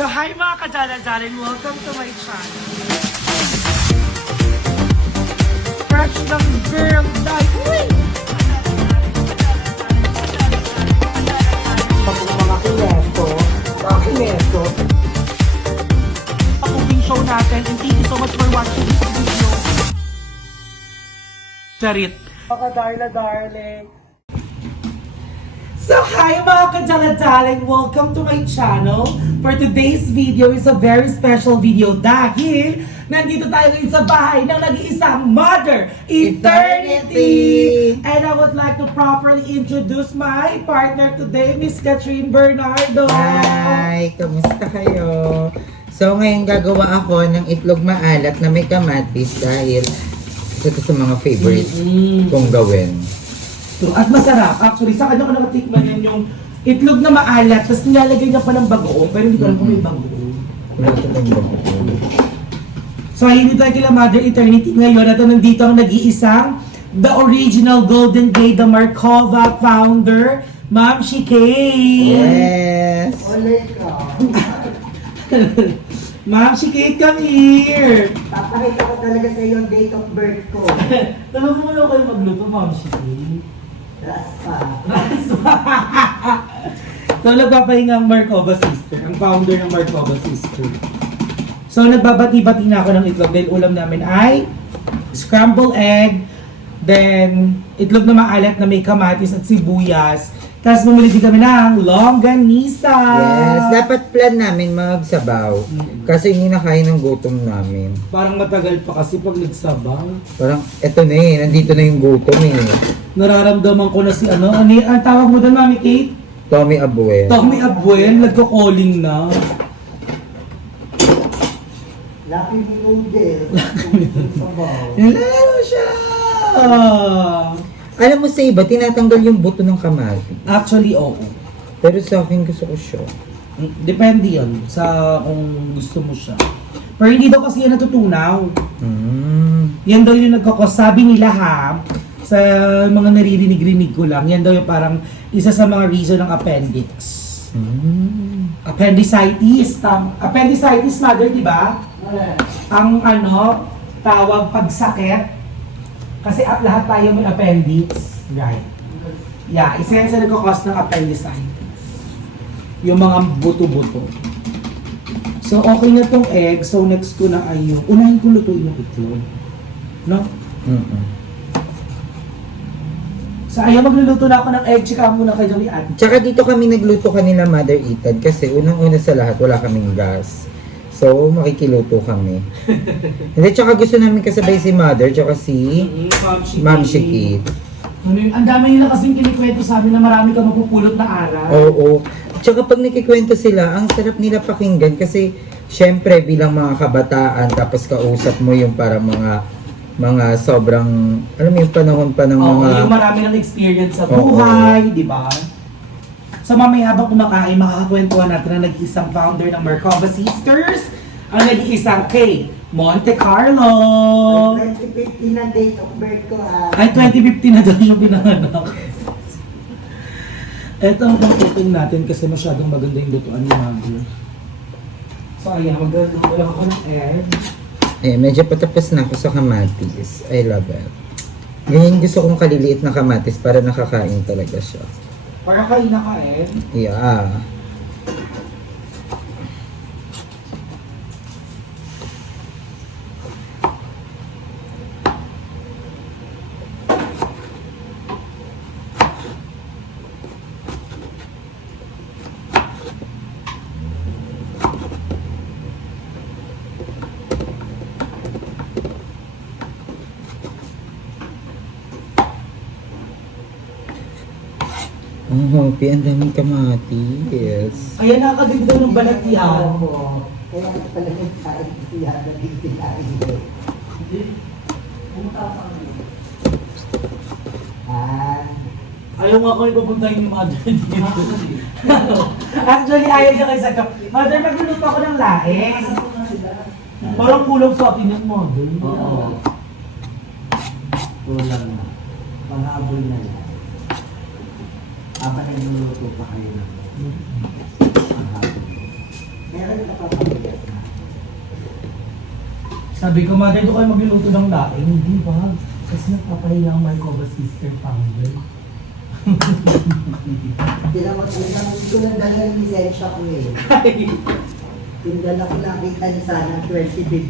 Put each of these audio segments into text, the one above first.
So hi mga kadala-dalan, welcome to my channel. Fresh ng girl life. Uy! Mga kineso, Cooking show natin and thank you so much for watching this video. Charit. Mga darling. So hi mga kadala-dalan, welcome to my channel. For today's video is a very special video dahil nandito tayo ngayon sa bahay ng nag-iisang Mother Eternity! And I would like to properly introduce my partner today, Miss Catherine Bernardo. Hi! Kamusta kayo? So ngayon gagawa ako ng itlog maalat na may kamatis dahil ito sa mga favorite kong gawin. At masarap. Actually, sa kanya ko nakatikman yan yung itlog na maalat, tapos nilalagay niya pa ng bagoong, pero hindi ko alam kung may bagoong. Wala ito ng bagoong. So, hindi tayo kila Mother Eternity ngayon at nandito ang nag-iisang the original Golden Gate, the Markova founder, Ma'am Shikate. Yes! Ma'am Shikate, come here. Papakita ko talaga sa iyo ang date of birth ko. Tulungan mo lang kayo magluto, Ma'am Shikate. Raspa. So, nagpapahinga ang Markova sister, ang founder ng Markova sister. So, nagbabati-bati na ako ng itlog dahil ulam namin ay scrambled egg, then itlog na maalat na may kamatis at sibuyas. Tapos bumili din kami ng longganisa. Yes! Dapat plan namin magsabaw. Kasi hindi na kaya ng gutom namin. Parang matagal pa kasi pag nagsabaw. Parang eto na eh, nandito na yung gutom eh. Nararamdaman ko na si ano, ang tawag mo doon, Mami Kate? Tommy Abuel. Tommy Abuel, nagko-calling na. Lucky me noodles. Nalaro siya! Alam mo sa iba, tinatanggal yung buto ng kamatis. Actually, oo. Pero sa akin gusto ko siya. Depende yun sa kung gusto mo siya. Pero hindi daw kasi yan natutunaw. Yan daw yung nagkakos. Sabi nila ha, sa mga naririnig-rinig ko lang, yan daw yung parang isa sa mga reason ng appendix. Appendicitis. Appendicitis, mother, di ba? Ang ano, tawag pagsakit. Kasi lahat tayo may appendix. Right. Yeah, isa yan sa nagkakos ng appendicitis. Yung mga buto-buto. So, okay na tong egg. So, next ko na ay yung unahin ko lutuin yung itlog. No? So, ayaw magluluto na ako ng egg. Chika muna kay Joey at. Tsaka dito kami nagluto kanila Mother Ethan kasi unang-una sa lahat wala kaming gas. So, makikiluto kami. Hindi, tsaka gusto namin kasabay si Mother tsaka si Ma'am Shikate. Ano yun? Ang dami nila kasing kinikwento sa amin na marami ka mapupulot na aral. Oo. Tsaka pag nakikwento sila, ang sarap nila pakinggan kasi syempre bilang mga kabataan tapos kausap mo yung para mga sobrang, alam mo yung panahon pa ng Oo, mga... yung marami ng experience sa buhay, di ba? So mamaya habang kumakain, makakakwentuhan natin na nag-iisang founder ng Markova Sisters, ang nag-iisang kay Monte Carlo. 2015 na date of birth ko ha. Ay, 2015 na daw yung pinanganak. Ito ang pang-cooking natin kasi masyadong maganda yung lutuan ni Mother. So ayan, magluluto lang ako ng egg. Eh, medyo patapos na ako sa kamatis. I love it. Ganyan gusto kong kaliliit na kamatis para nakakain talaga siya. Para kain na ka eh. Yeah. Ang hopi, ang daming kamatis. Ayan, nakakaganda ng balat yan. Oo. Kaya ako talaga sa siya naging sinain ko. Ayaw nga ko ipapuntahin yung Mother dito. Actually, ayaw niya kayo sa kap. Mother, magluluto ako ng laing. Parang kulang sa atin yung Mother. Oo. Kulang na. Panghabol na yan. Habang nagluluto pa kayo ng panghabol. Meron ka pa pamilya. Sabi ko, mother, doon kayo magluluto ng laing. Hindi ba? Kasi nagpapahiya ang Marcova sister founder. Tinamot ko lang dala yung lisensya ko eh. Tindala ko nakita niya sana 2015.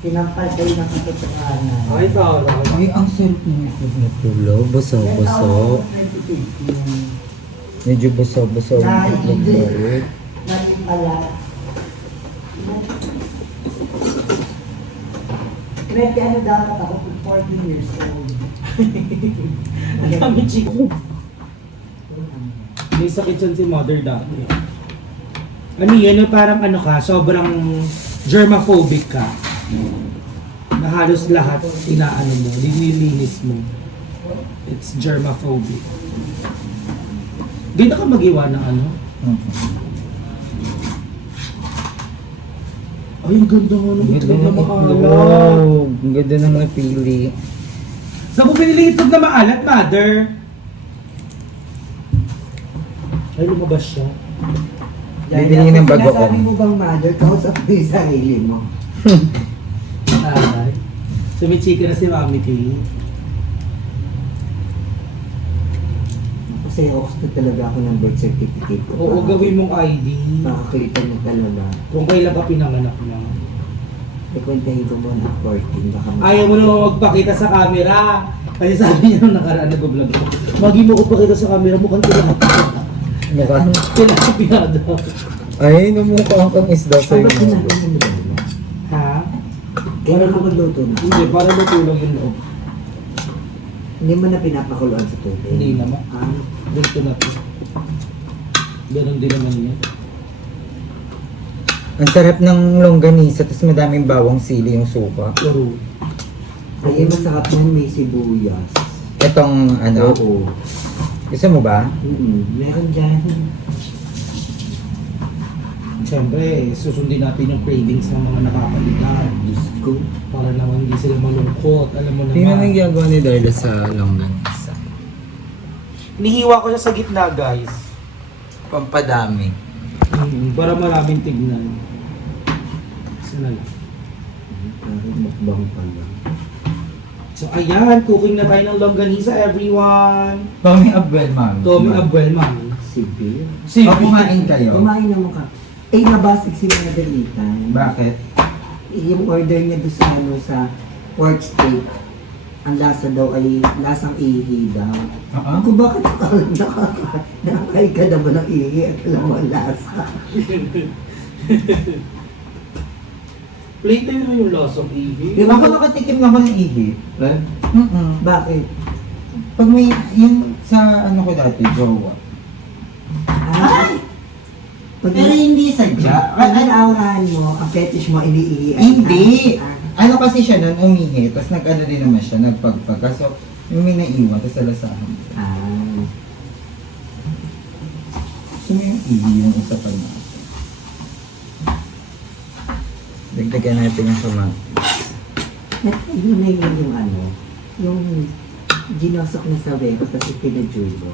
Tinampal kayo ng katotohanan. Ay, tara. Ay, ang sarap ng food na tulo. Buso-buso. 2015. Medyo buso-buso. Naiinit. Naging pala. May ano dapat ako 14 years old. Ang dami chiko. May sakit yan si mother dati. Ano yan? Parang ano ka, sobrang germophobic ka. Na halos lahat inaano mo, linilinis mo. It's germophobic. Di na ka mag-iwa ng ano? Ay, ang ganda mo ng itlog na maalat. Wow, ang ganda ng napili. Saan mo pinili itlog na maalat, mother? Ay, lumabas siya. Bibili ng bago ko. Sinasabi mo bang mother, kausap mo yung sarili mo? Ay. Sumichika na si Mami Kay. Kasi gusto talaga ako ng birth certificate ko. Oo, gawin mong ID. Makakita mo talaga. Kung kailan ka pinanganak na. Ikwentahin ko mo na 14. Baka Ayaw mo naman magpakita sa camera. Kasi sabi niya nung nakaraan nag-vlog ko. Magi mo ko pakita sa camera, mukhang tilapia. Mukha. Tilapia daw. Ay, namukha kang isda sa Ano ba inyo. kinakain mo ba? Ha? Kailan ka magluto na? Hindi, para matulog yung loob. Hindi mo na pinapakuluan sa tubig? Hindi naman. Ah, Dito na to. Ganon din naman yan. Ang sarap ng longganisa, tapos madaming bawang sili yung suka. Puro. ay masarap yan, may sibuyas. Itong ano, Oo. gusto mo ba? Meron dyan. Siyempre, susundin natin yung cravings ng mga nakakaligan. Diyos ko. Para naman hindi sila malungkot. Alam mo Tingnan mo naman. yung ginagawa ni Darla sa longganisa. Inihiwa ko siya sa gitna, guys. Pampadami. Para maraming tignan. Isa na lang. Parang mukbang pala. So, ayan. Cooking na tayo ng longganisa, everyone. Tommy Abel, ma'am. Tommy Abuel, ma'am. Sibir. Si Pag kumain kayo. Kumain naman ka. Eh, nabasig sila na dalitan. Bakit? Yung order niya doon sa ano sa pork steak. Ang lasa daw ay lasang ihi daw. Ako bakit nakakain ka naman ng ihi at alam mo ang lasa? Plate mo yung loss of ihi. Di ba ako nakatikim ako ng ihi? Bakit? Pag may, yung sa ano ko dati, jowa. Ay! Pag Pero hindi sadya. Pag inaawaan mo, ang fetish mo, iniihi. Hindi! Ano kasi siya nun, umihi, tapos nag-ano din naman siya, nagpagpag. Kaso, yung may naiwan, tapos alasahan. Ah. Gusto mo yung ihi, yung usapan natin. Dagdagan natin yung kamatis. Yun na yun yung ano, yung ginosok na sa weko, tapos pinajulo.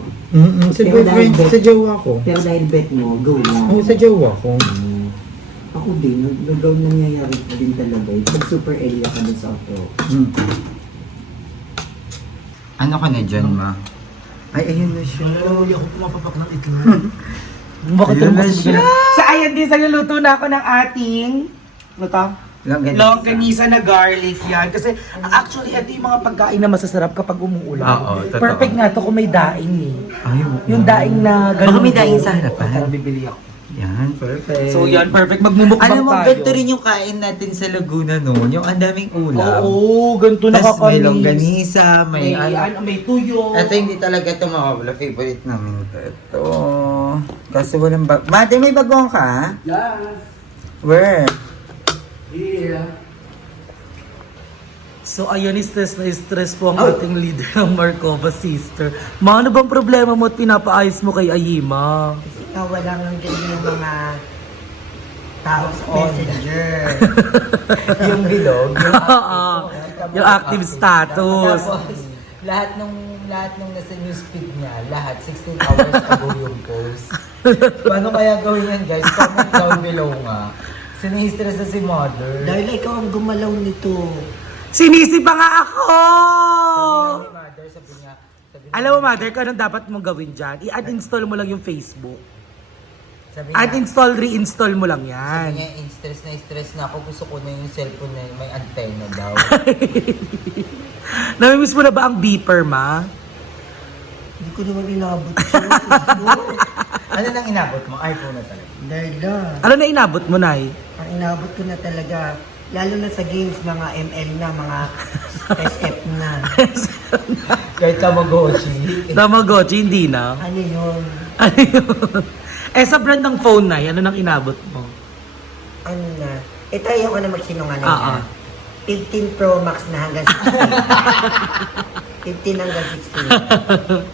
Sa Pero dahil boyfriend, bet- sa jowa ko. Pero dahil bet mo, go lang. Oo, sa jowa ko. Ako din, nangyayari din talaga. Pag super area ka dun sa auto. Ano ka na dyan, ma? Ay, ayun na siya. Hindi ako pumapapak ng itlog. Ayun na siya. Sa ayan din, sa niluto na ako ng ating, ano to? Longganisa na garlic yan. Kasi actually, ito yung mga pagkain na masasarap kapag umuulan. Oo, totoo. Perfect nga to kung may daing eh. Ay, Yung daing na Baka may daing sa harapan. harapan. Bibili ako. Yan, perfect. So yan, perfect. Magmumukbang Alam mo, tayo. ganito rin yung kain natin sa Laguna noon. Yung ang daming ulam. Oo, ganito Tapos may nakakanis. longganisa, may May tuyo. Ito hindi talaga ito mawawala. Favorite namin ito. Ito. Kaso walang bag. Mother, may bagong ka? Yes. Where? Yeah. So ayun, stress na stress po ang ating leader ng Marcova sister. Ma, ano bang problema mo at pinapaayos mo kay Ayima? Ikaw wala nang ganyan yung mga tao sa messenger. Yung bilog. Yung active status. Tapos, lahat nung nasa newsfeed niya, lahat 16 hours ago yung post. Paano kaya gawin yan, guys? Comment down below nga. Sinistress na si mother. Dahil ikaw ang gumalaw nito. Sinisi pa nga ako! Sabi ni mother, sabi niya, Alam mo, mother, kung anong dapat mong gawin dyan? I-uninstall mo lang yung Facebook. sabi niya, Uninstall, reinstall mo lang sabi yan. niya, stress na ako. Gusto ko na yung cellphone na may antenna daw. Namimiss mo na ba ang beeper, ma? Hindi ko naman inabot siya. Ano nang inabot mo? iPhone na talaga. Dahil na. Ano na inabot mo, Nay? Ang inabot ko na talaga. Lalo na sa games, mga ML na, mga SF na. Kahit Tamagotchi. Tamagotchi, hindi na. Ano yun? Ano yun? Eh, sa brand ng phone, Nay, ano nang inabot mo? Ano na? Ito yung ano magsinungaling Ah, ah. na. 15 Pro Max na hanggang 16. 15 hanggang 16.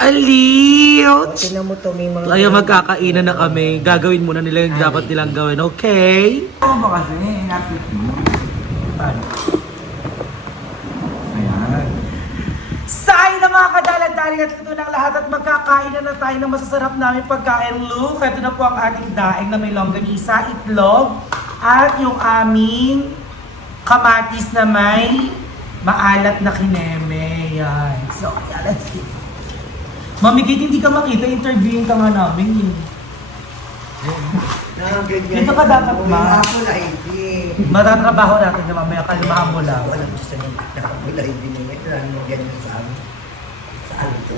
Aliw! Tingnan mo to, may mga... Kaya magkakainan na kami. Gagawin muna nila yung dapat nilang gawin, okay? Oo ba kasi? Inapit mo. Paano? Ayan. Say na mga kadalag-daling at ito ng lahat at magkakain na tayo ng masasarap namin pagkain. Look, ito na po ang ating daing na may longganisa, itlog, at yung aming kamatis na may maalat na kineme. Yan. So, yeah, let's see. Mami Kate, hindi ka makita, interviewing ka nga namin eh. Dito ka dapat, ma. Ako na ID. Matatrabaho natin na mamaya, kalimahan mo lang. Walang Diyos na nakapula ID niya. Ano ganyan sa amin? Sa alto.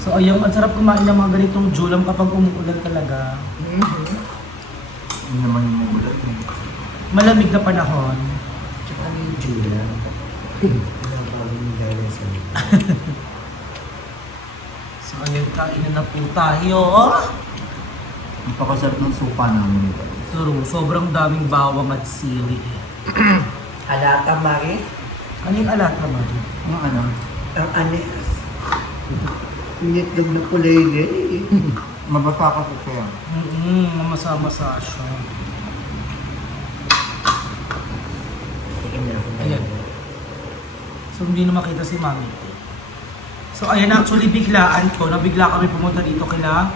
So ayun, ang sarap kumain ng mga ganitong julam kapag umuulan talaga. Hindi naman yung mulat. Malamig na panahon. Tsaka ano yung Jula? Nabago yung galing sa So ayun, kainan na po tayo. Napakasarap ng supa namin. Sobrang daming bawang at sili. Alata, Mari. Ano yung alata mo? Ang ano? Ang anis. Pinitlog na kulay na eh. Mabasa kasi kaya. Mamasa-masa siya. Tingin na ako na. Ayan. So hindi na makita si Mami. So ayan, actually biglaan ko. Nabigla kami pumunta dito kila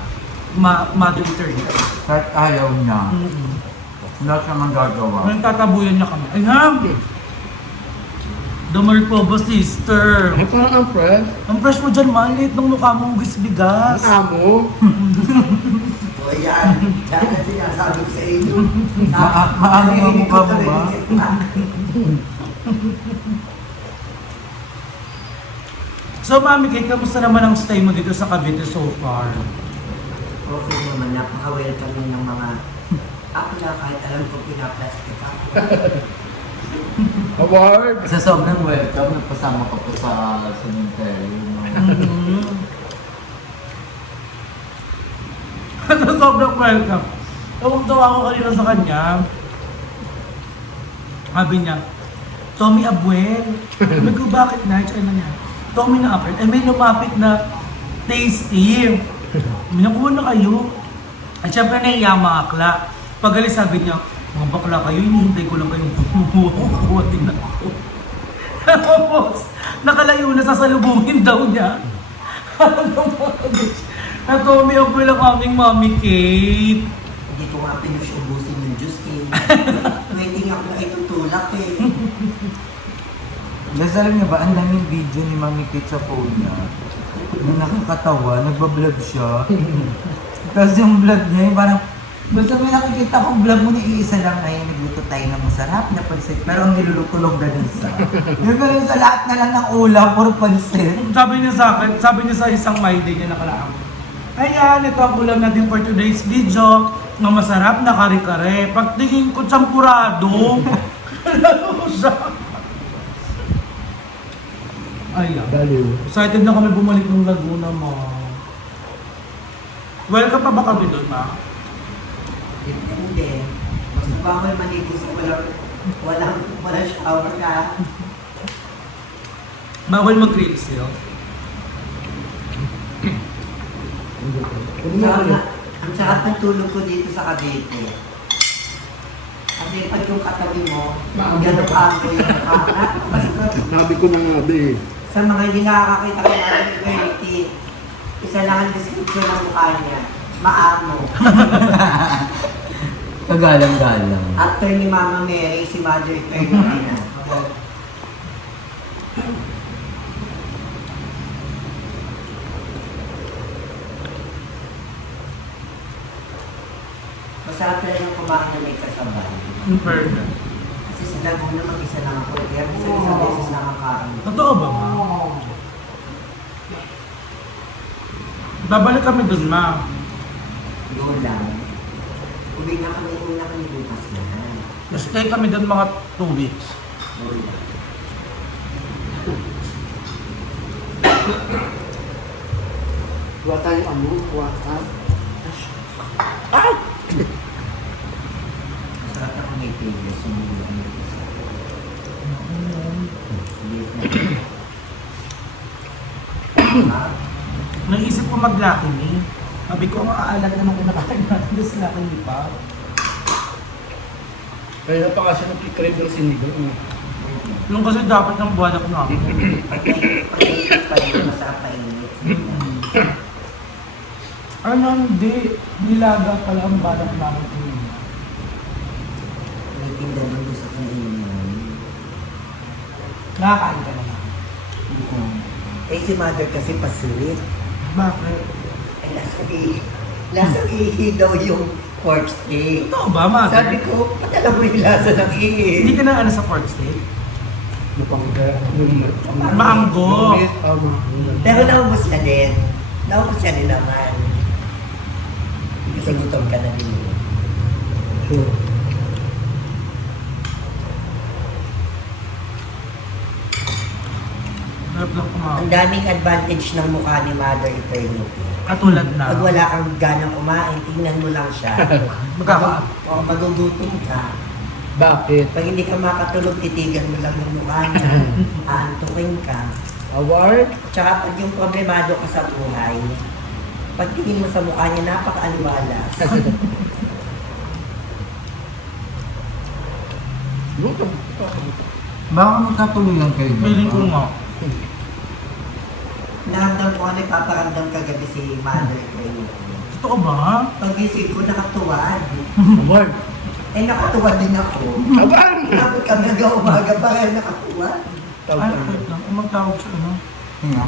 Mother Eternity. Kahit ayaw niya, wala siya mang gagawa. Ngayon tatabuyan niya kami. Ayan! Dumar ko ba, sister? Ay, parang ang fresh. Ang fresh mo dyan, malit ng mukha mong bigas. Ang amo. O yan. Yan ang sinasabi ko sa inyo. Maano nga mukha mo ba? So, Mami Kate, kamusta naman ang stay mo dito sa Cavite so far? Okay naman, napaka-welcome mo ng mga akla kahit alam ko pinaplastic ako. Award. Sa sobrang welcome, nagpasama ka po sa cemetery. Sobrang welcome. Tawag-tawa ako kanina sa kanya. Sabi niya, Tommy Abuel. Sabi ko, bakit na? Tsaka na niya. Tommy na Abuel. Eh, may lumapit na tasty. Minakuha na kayo. At syempre naiya mga akla. Pag alis sabi niya, mga bakla kayo, hinihintay ko lang kayong kumuha. Tingnan ko. Tapos, nakalayo na sasalubungin daw niya. Na Tommy Abuel ang aming Mami Kate. Hindi ko nga pinusyubusin yung Diyos eh. Waiting ako na itutulak eh. Guys, alam niyo ba, ang daming video ni Mami Kate sa phone niya. Na nakakatawa, nagbablog siya. Tapos yung vlog niya, yung parang, basta may nakikita kong vlog mo ni iisa lang ay nagluto tayo ng masarap na pansit. Pero ang niluluto longganisa. Yung ganun sa lahat na lang ng ulam, puro pansit. Sabi niya sa akin, sabi niya sa isang my day niya nakalaang. Ayan, ito ang ulam natin for today's video. Ng masarap na kare-kare. Pagtingin ko, champurado. Lalo siya. Ayan. Baliw. Excited na kami bumalik ng Laguna, ma. Welcome pa ba kami doon, ma? Hindi. Basta ba ako'y maligo sa walang shower ka. Bawal mag-creep seal. Ang sarap ng tulog ko dito sa Cavite. Kasi pag yung katabi mo, gano'n ako yung nakaka. Sabi ko na nga, be. Sa mga hindi nakakakita ko natin reality, Isa lang ang description ng mukha niya. Maamo. Kagalang-galang. Actor ni Mama Mary, si Mother Ferdinand. Masarap na yung kumain na may kasabay. In fairness. Kasi sa Laguna mag-isa lang ako. Kaya isang beses lang ang kain. Totoo ba, ma? Babalik kami dun, ma. Doon lang. Uwi na kami bukas na. Stay kami dun mga 2 weeks. Doon lang. Kuha tayo ano, kuha ka. Masarap na kung may tigil. Sumulo ang isa. Naisip ko mag-Lucky Me. Sabi ko, ang aalag naman kung nakakain natin doon sa Lucky Me pa. Kaya pa kasi nakikrib ng sinigang. Nung kasi dapat ng buwan ako namin. Pag-iinit pa rin, masarap pa init. Ano, hindi. Nilaga pala ang balak namin. May tinda doon sa kainan. Nakakain ka naman. Eh si Mother kasi pa-sweet. Bakit? Ay, lasang ihi daw yung pork steak. Totoo ba, ma? Sabi ko, patala mo yung lasa ng ihi. Hindi ka na ano sa pork steak? Napangga. Yung Maanggo. Pero naubos na din. Naubos na din naman. Kasi gutom ka na din. Sure. Sarap lang kumain. Ang daming advantage ng mukha ni Mother Eternity. Katulad na. Pag wala kang ganang kumain, tingnan mo lang siya. Magugutom ka. Bakit? Pag hindi ka makatulog, titigan mo lang yung mukha niya. Aantukin ka. Award? Tsaka pag yung problemado ka sa buhay, pag tingin mo sa mukha niya, napaka-aliwalas. Baka magkatuloy lang kayo. Feeling ko nga. Naramdam ko ano ipaparamdam kagabi si Mother Eternity. Totoo ba? Pag-isip ko, nakatuwad. Award? Eh, nakatuwad din ako. Abang! Tapos kami hanggang umaga pa rin nakatuwad. Ay, wait lang. Kung magtawag siya, ano? Nga.